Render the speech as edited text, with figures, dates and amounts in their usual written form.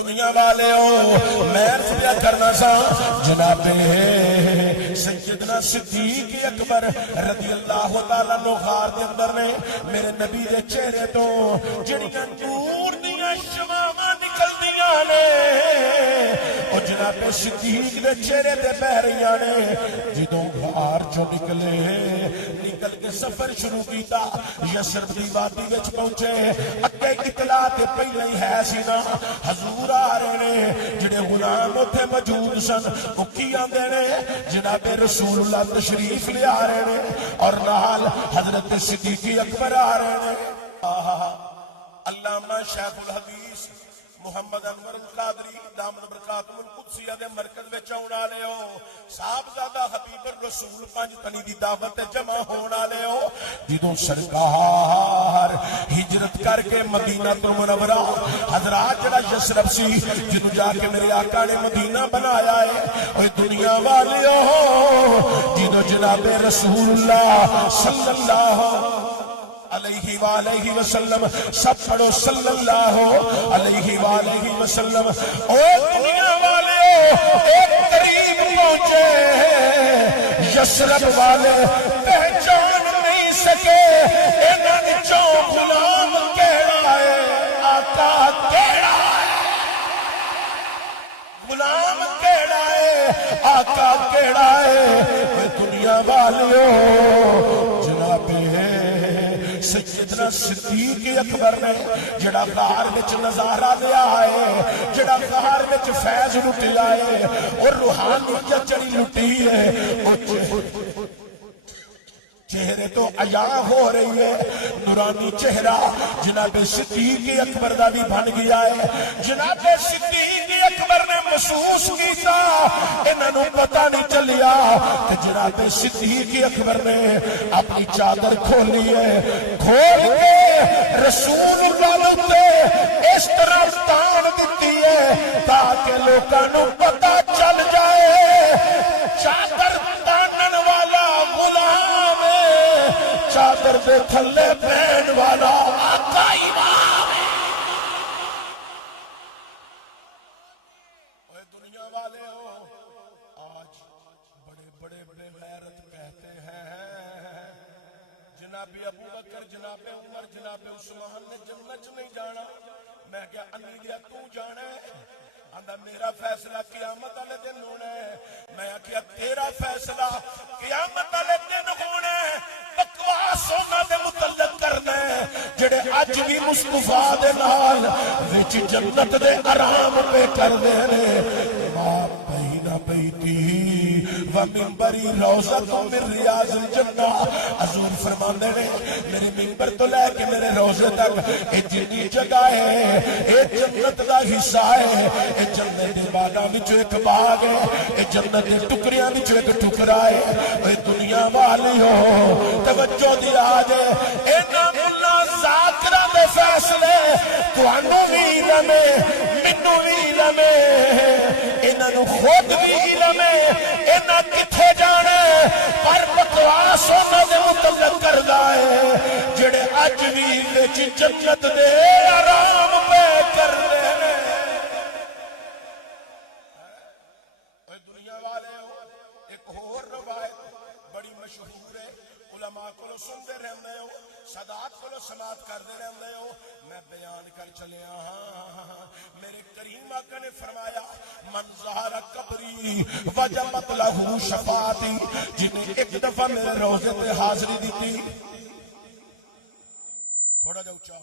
دنیا والے ہو میں پیا کرنا سا جناب سیدنا صدیق اکبر رضی اللہ تعالیٰ عنہ غار دے اندر نے میرے نبی دے چہرے تو جڑیاں نور دیاں شماواں نکلدیاں نے او جناب صدیق دے چہرے تے بہ رہیاں نے جدوں غار چوں نکل کے سفر شروع کیتا یثرب دی وادی وچ پہنچے اگے اطلاع تے پہلے ہی ہے سی نا حضور آ رہے نے جڑے غلام اوتھے موجود سن او کی آندے نے جناب رسول اللہ تشریف لے آ رہے نے اور نال حضرت صدیق اکبر آ رہے نے علامہ شیخ الحدیث محمد انور القادری دامن برکاتہ القدسیہ دے مرکز وچ آون والے ہو صاحبزادہ حبیب الرسول پنج تنی دی دعوت تے جمع ہون والے ہو جدوں سرکار ہجرت کر کے مدینہ منورہ حضرات جڑا یثرب سی جدوں جا کے میرے آقا نے مدینہ بنایا ہے اوے دنیا والے ہو جدوں جناب رسول اللہ صلی اللہ علیہ وآلہ وسلم سب پڑھو صلی اللہ علیہ وآلہ وسلم او دنیا والے ایک قریب پہنچے یثرب والے پہچان نہیں سکے انہاں وچوں غلام کیڑا ہے آقا کیڑا ہے غلام کیڑا ہے آقا کیڑا ہے دنیا والے جناب سیدنا صدیق اکبر نے جڑا غار وچ نظارہ لیا ہے جڑا غار وچ فیض لٹیا ہے اور روحانیت جڑی لٹی ہے چہرے تو عیا ہو رہی ہے نورانی چہرہ جناب صدیق اکبر دا بھی بن گیا ہے جناب صدیق اکبر نے محسوس کیتا انہاں نوں پتہ نہیں چلیا کہ جناب صدیق اکبر نے اپنی چادر کھولی ہے کھول کے رسول اللہ تے اس طرح تان دتی ہے تاکہ لوکاں نوں پتہ چل جائے چادر تانن والا غلام چادر دے تھلے پہن والا آقا امام اے دنیا والے ہو آج بڑے بڑے بڑے غیرت کہتے ہیں جناب ابو بکر جناب عمر جناب عثمان نے جنت نہیں جانا میں کیا انی دیا تو جانا ہے آندا میرا فیصلہ قیامت والے دن ہونا ہے میں کیا تیرا فیصلہ قیامت والے دن ہونا ہے بکواس انہاں دے متعلق کرنا ہے جڑے اج بھی مصطفیٰ دے نال وچ جنت دے آرام پہ کردے نے ما بین بیتی و منبری روضۃ من ریاض الجنہ حضور فرماندے نے میرے منبر تو لے کے میرے روضے تک اے جنی جگہ ہے اے جنت دا حصہ ہے اے جنت دے باغاں وچ ایک باغ ہے اے جنت دے ٹکڑیاں وچ ایک ٹکڑا ہے اے دنیا والیو توجہ دیا جے انہاں ملا ذاکراں دے فیصلے تانوں وی علم ہے مینوں وی علم ہے انہاں نوں خود وی علم ہے انہاں کتھے جانا پر بکواس انہاں دے متعلق کردا ہے جڑے اج وی وچ جنت دے آرام پہ کردے نے اے دنیا والے ایک اور روایت بڑی مشہور ہے علماء کو سنتے رہندے ہو سادات کو سماعت کرتے رہندے ہو میں بیان کر چلیا ہاں میرے کریم آقا نے فرمایا من ظہر قبری وجبت لہ شفاعتی جنہیں ایک دفعہ میرے روزے تے حاضری دیتی تھوڑا جا اچھا